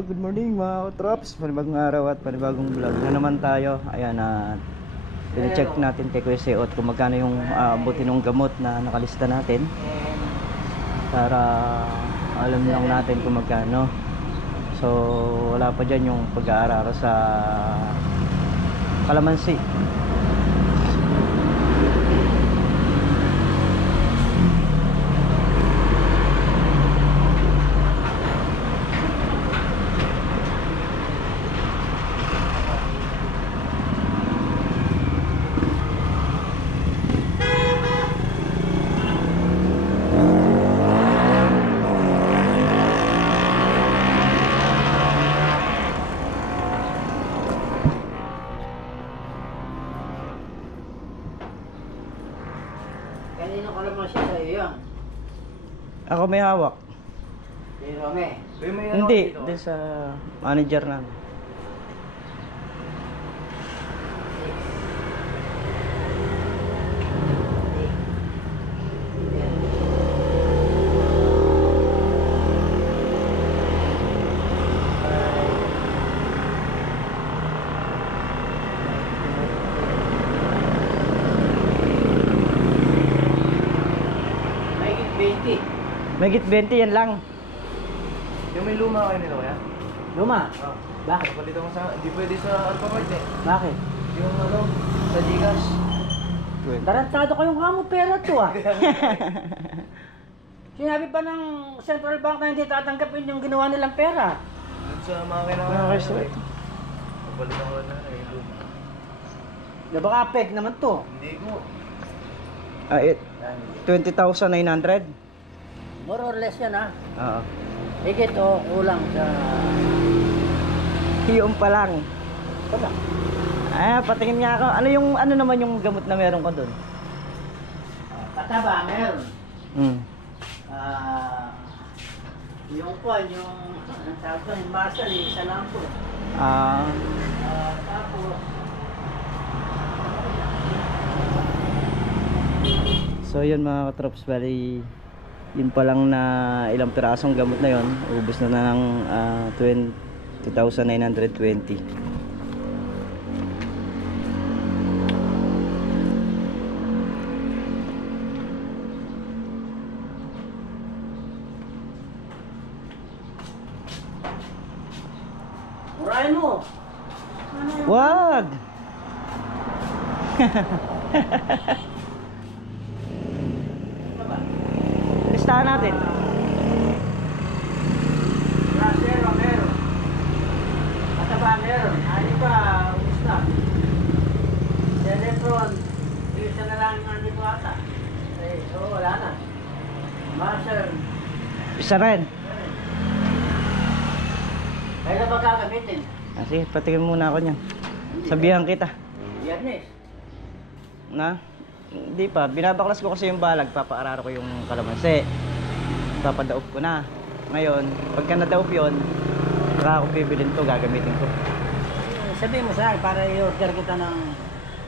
Hello, good morning mga katrops. Panibagong araw at panibagong vlog na naman tayo. Ayan, i-check natin kay Kuya Seot kung magkano yung buti ng gamot na nakalista natin, para alam lang natin kung magkano. So wala pa dyan yung pag-aararo sa kalamansi. Kanino ka naman siya sa'yo yan? Ako may hawak. Si Rome. Hindi, din sa manager namin. Megit 20 yan lang. Yung may luma kayo nila kaya? Luma? Oh. Bakit? Kapalitan mo sa, di pwede sa Alphamart eh. Bakit? Yung ano, sa Gcash. Tarantado kayong kamo pera to ah. Sinabi pa ng Central Bank na hindi tatanggapin yung ginawa nilang pera. Doon sa makina ko. Okay, so Kapalitan ko na yung luma. Baka peg naman to. Hindi ko. 20,900. More or less yan ah. Oo. Higit o kulang sa... Yung pa lang. Kulang. Patingin nga ako. Ano naman yung gamot na meron ko doon? Pataba, meron. Hmm. Yung kwan, yung... Anong tawag doon? Yung muscle, isa lang po. Tapos... So yun mga katrops, bali yun pa lang na ilang pirasong gamot na yon, ubos na ng 20,920. Murahin mo! Wag! Listahan natin. Brasero, meron. Pataba, meron. Ano ba? Gusto. Telepron. Isa na lang ang dito ata. Wala na. Muscle. Isa rin. Kailan ba gagamitin? Sige, patingin muna ako niyan. Sabihan kita. Biyernes. Na? Hindi pa, binabaklas ko kasi yung balag, papaararo ko yung kalamansi. Papadaop ko na. Ngayon, pagka nadaop yun, saka ako bibilin to, gagamitin ko. Sabihin mo sa akin para i-order kita ng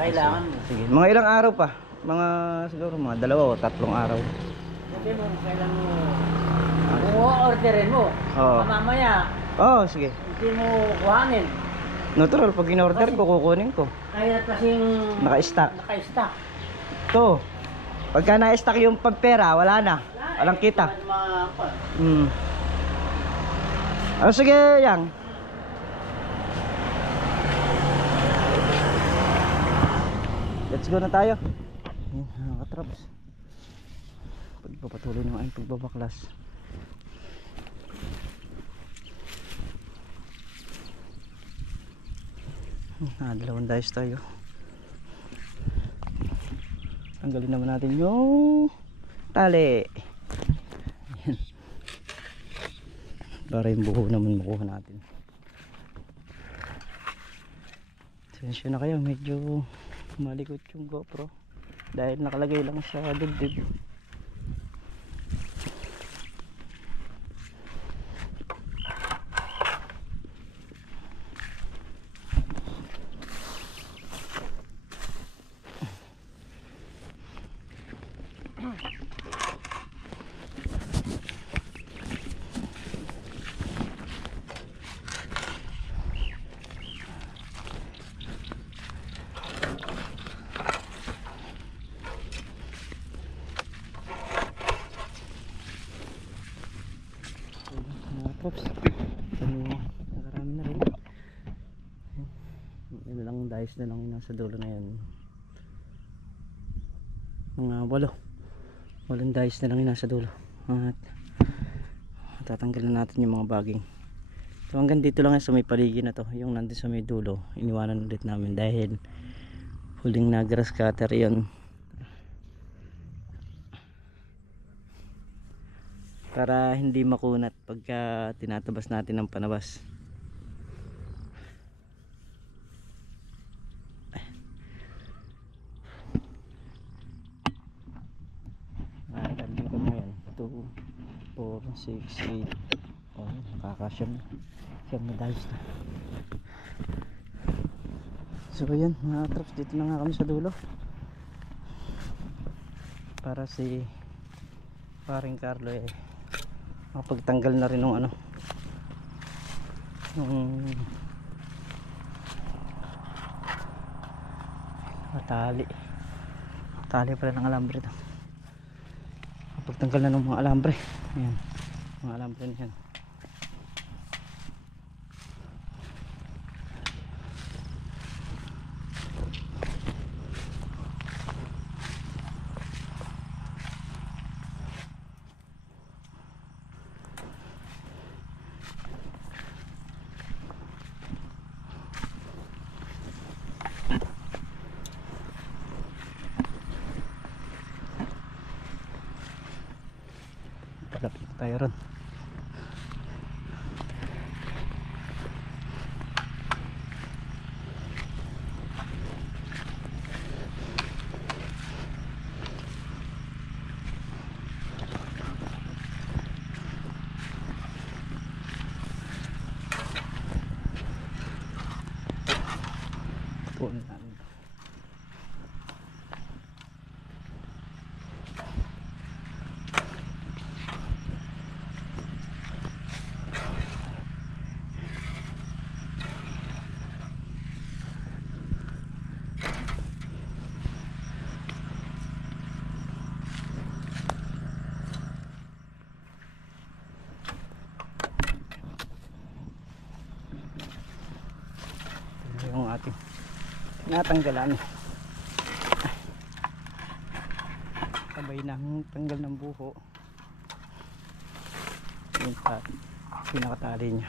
kailangan mo. Sige, mga ilang araw pa. Mga siguro mga 2 o 3 araw. Sabihin mo kailan mo. Kung o-orderin mo, Oo. mamaya, Oo, sige. hindi mo kuhanin. Natural, pag in-order ko, kukunin ko. Kahit kasing Naka-stock. naka-stock. To, pagka na-stock yung pagpera, wala na. Walang kita. Sige, yang. Let's go na tayo. Ayan, mga katrops. Pagpapatuloy ng aking pagbabaklas. Dalawang dice tayo. Tanggalin naman natin yung tali. Ayan. Para yung buho naman makuha natin. Sensya na kayo, medyo malikot yung GoPro dahil nakalagay lang sa dibdib. Pops. Kami nakarami na rin. Yun lang, dahil na lang yung nasa dulo na yun. Mga 8 dahis na lang yung nasa dulo. At tatanggalin natin yung mga baging. So hanggang dito lang sa may paligid na to. Yung nandun sa may dulo, iniwanan ulit namin dahil huling na grass cutter yun. Para hindi makunat pagka tinatabas natin ng panabas. Dito mo yan 2, 4, 6, 8. Oh, nakakasyam na dahil na. So yun mga traps, dito na nga kami sa dulo para si paring Carlo makapagtanggal na rin ng ano, ng tali pala ng alambre ito. Pagtanggal na ng mga alambre. Ayan, mga alambre na yan. Palapit tayo ron. Puno namin. Yung ating natanggalan sabay ng tanggal ng buho yung pinakatali niya.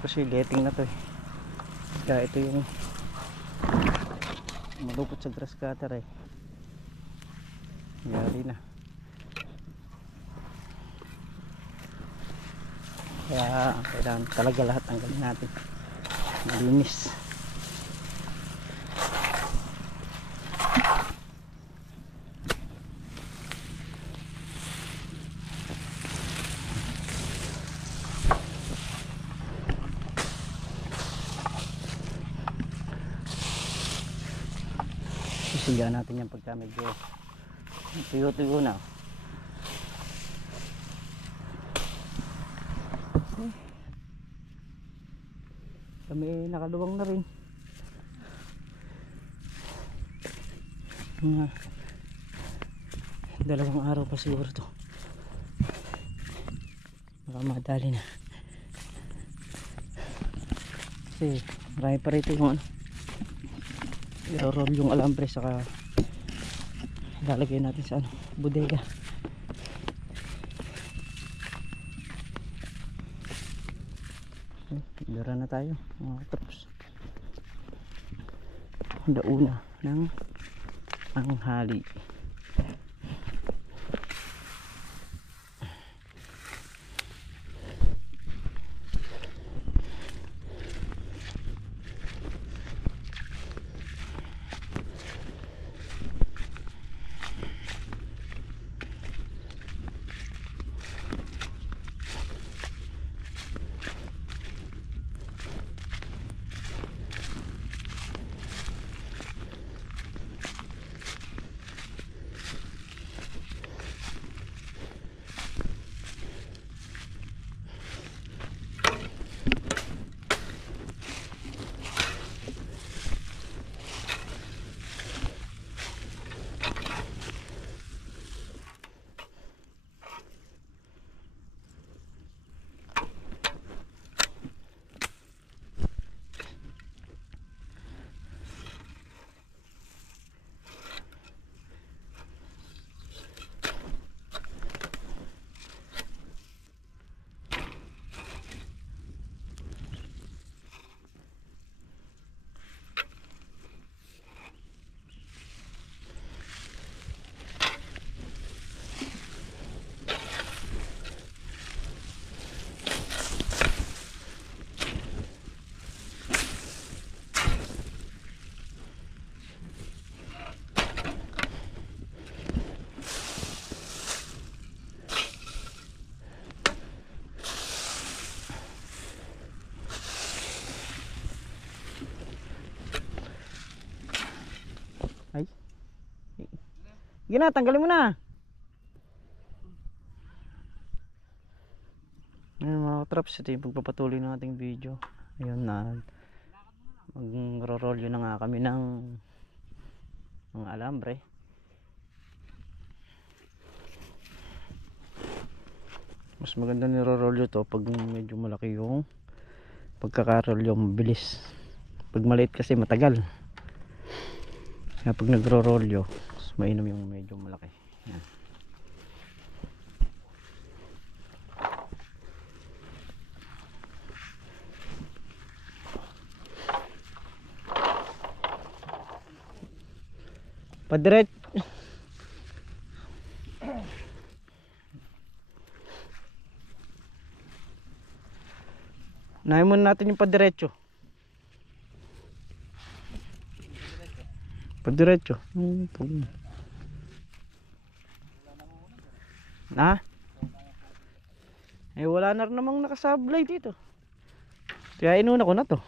Kasi letting na to kaya ito yung malupot sa grass cutter yari na. Kaya kailangan talaga lahat tanggalin natin malinis. Susigaw natin yan pagka medyo tuyo-tuyo na. Kami nakaluwang na rin. Mga 2 araw pa siguro to. Baka madali na. Kasi marami pa rito yung ano. I-roll yung alambre saka lalagay natin sa ano, bodega. Dara na tayo mga troops. Dauna ng tanghali. Sige na, tanggalin mo na. Ayun mga traps, ito yung pagpapatuloy ng ating video. Ayun na, magro-roll na nga kami ng alambre. Mas maganda niro-roll to pag medyo malaki yung pagkaka-roll, yung mabilis. Pag maliit kasi matagal. Kaya pag nagro-roll mas mainam yung medyo malaki. Yan. Padiret. Unahin muna natin yung padiretso. Padiretso. Na? Eh wala na rin namang nakasablay dito. Kaya inuna ko na to.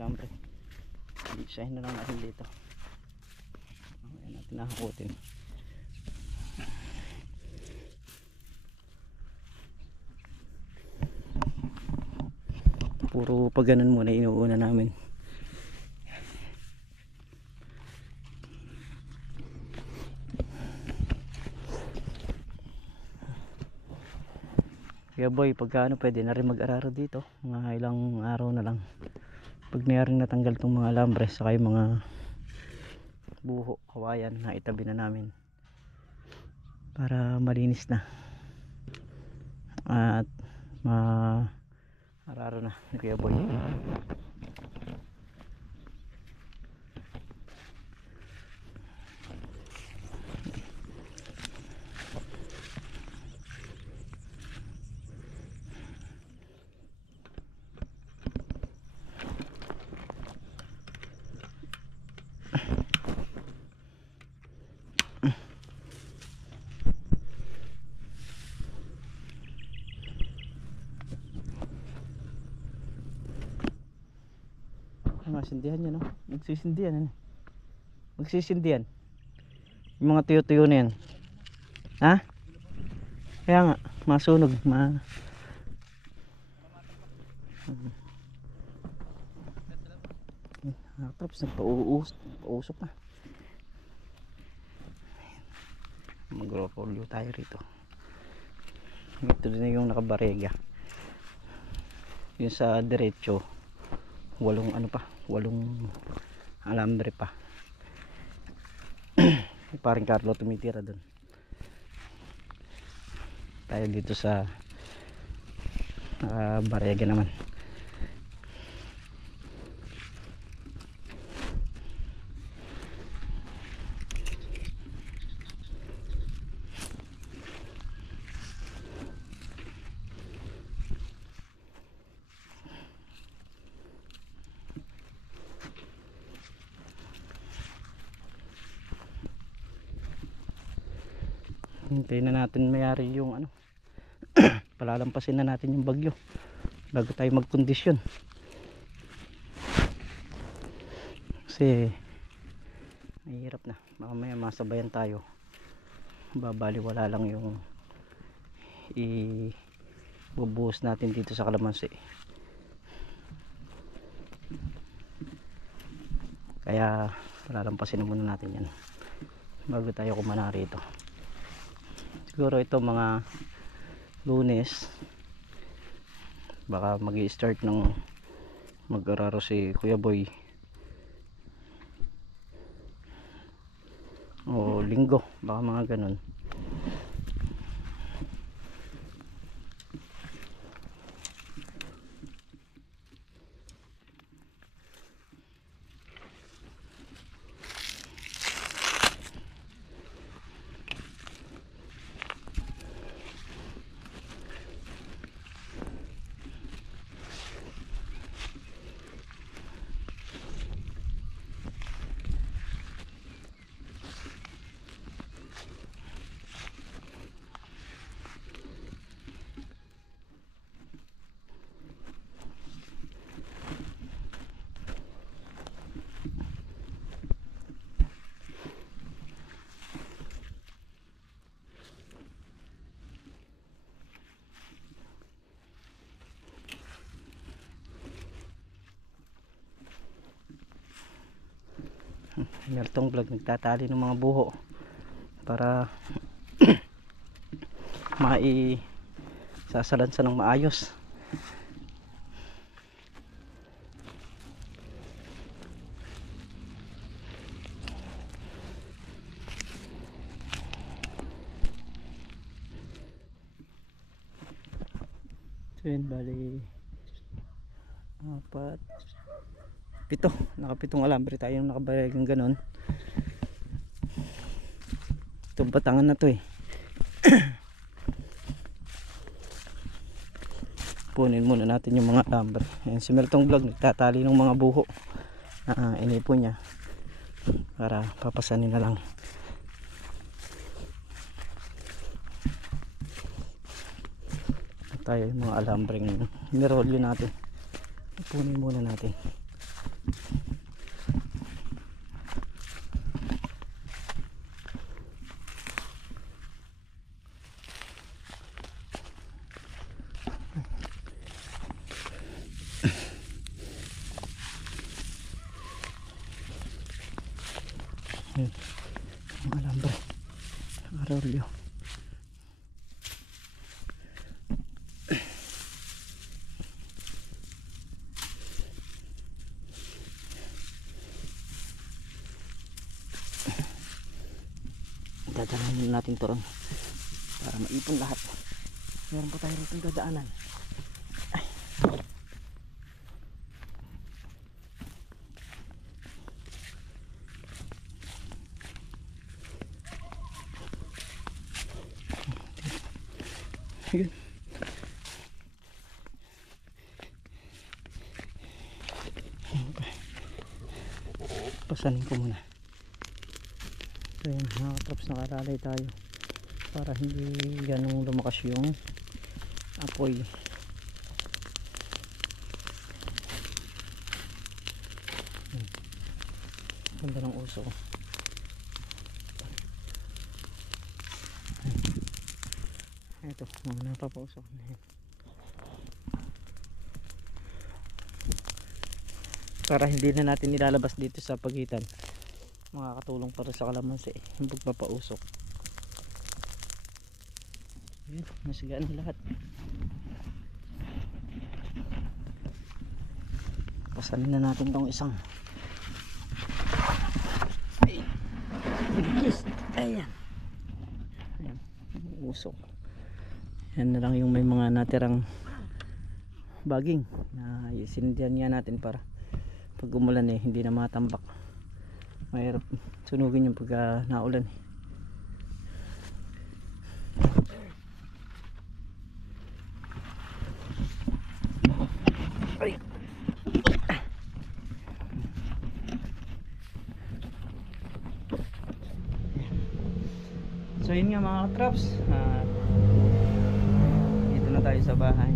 Alambre. Isahin na lang natin dito. Ayan natin nakakutin. Puro pag ganun muna inuuna namin. Kaya boy, pagka pwede na rin mag-araro dito. Mga ilang araw na lang. Pag nayaring natanggal itong mga alambre saka yung mga buho, kawayan na itabi na namin para malinis na at araro na ni Kuya Boy. Masindihan yan, no? Magsisindihan yan. Magsisindihan yung mga tuyo-tuyo na yan. Ha? Kaya nga masunog Traps, nagpausok na. Magro-rolyo tayo rito. Ito din yung nakabarega. Yung sa diretso walong alambre pa. Parang Carlo tumitira doon. Tayo dito sa barega naman. Hintayin na natin mayari yung ano. Palalampasin na natin yung bagyo bago tayo magkondisyon. Kasi mahirap na. Mamaya masabayan tayo. Babaliwala lang yung ibubuhos natin dito sa kalamansi. Kaya palalampasin muna natin yan bago tayo kumana rito. Siguro ito mga Lunes baka magi-start ng mag-araro si Kuya Boy o Linggo, baka mga ganun. Mertong vlog nagtatali ng mga buho para sasalansan ng maayos. So yun, bali 4 7, nakapitong alambre tayo yung nakabayag ng ganon. Itong batangan na to eh. Punin muna natin yung mga alambre. Ayan, si Mertong Vlog nagtatali ng mga buho na inipon niya para papasanin na lang. Tayo yung mga alambreng nirolyo natin. Punin muna natin. Mga alambre, arolyo. Dadalhin natin ito ron para maipon lahat. Meron pa tayo rito dadaanan. Ay. Yun. Okay. Pasanin ko muna. So yun, mga katrops, nakalalay tayo para hindi ganong lumakas yung apoy. Ganda ng uso. Ito, mga napapausok na yan. Para hindi na natin nilalabas dito sa pagitan, makakatulong para sa kalamansi yung pagpapausok. Ayun, nasigaan na lahat. Pasanin na natin tong isang. Ay, ayan. Ayan, usok. Yan na lang yung may mga natirang baging na isindihan niya natin para pag umulan eh hindi na matambak. Mahirap sunugin yung pagka naulan eh. Ay. So yun nga mga katraps, dito na tayo sa bahay.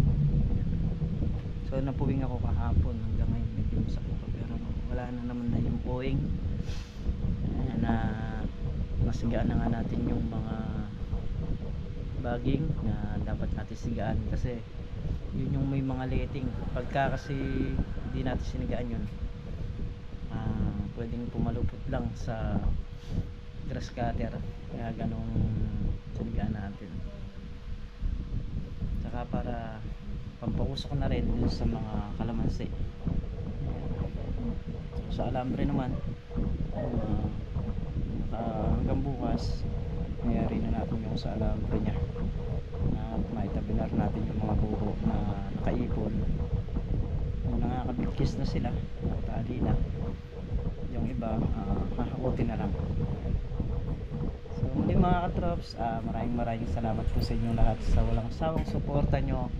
So napuwing ako kahapon, hanggang ngayon medyo masakit pa, pero wala na naman na yung puwing. Na nasigaan na nga natin yung mga baging na dapat natin sigaan, kasi yun yung may mga letting. Pagka kasi hindi natin sinigaan yun, pwedeng pumalupot lang sa grass cutter, kaya ganong sinigaan natin. Saka para pampausok na rin dun sa mga kalamansi. So, sa alambre naman, hanggang bukas mayari na natin yung sa alambre nya, at maitabinar natin yung mga buho na nakaipon. Yung nakakabigkis na sila, tali na, yung iba hahakutin na lang. So muli mga katrops, maraming salamat po sa inyong lahat sa walang sawang suporta nyo,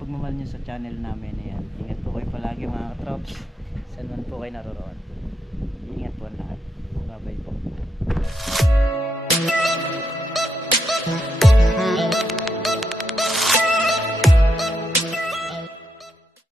pagmamahal nyo sa channel namin. Ayan, ingat po kayo palagi mga katrops, saan man po kayo naroroon. Ingat po ang lahat. Bye bye po.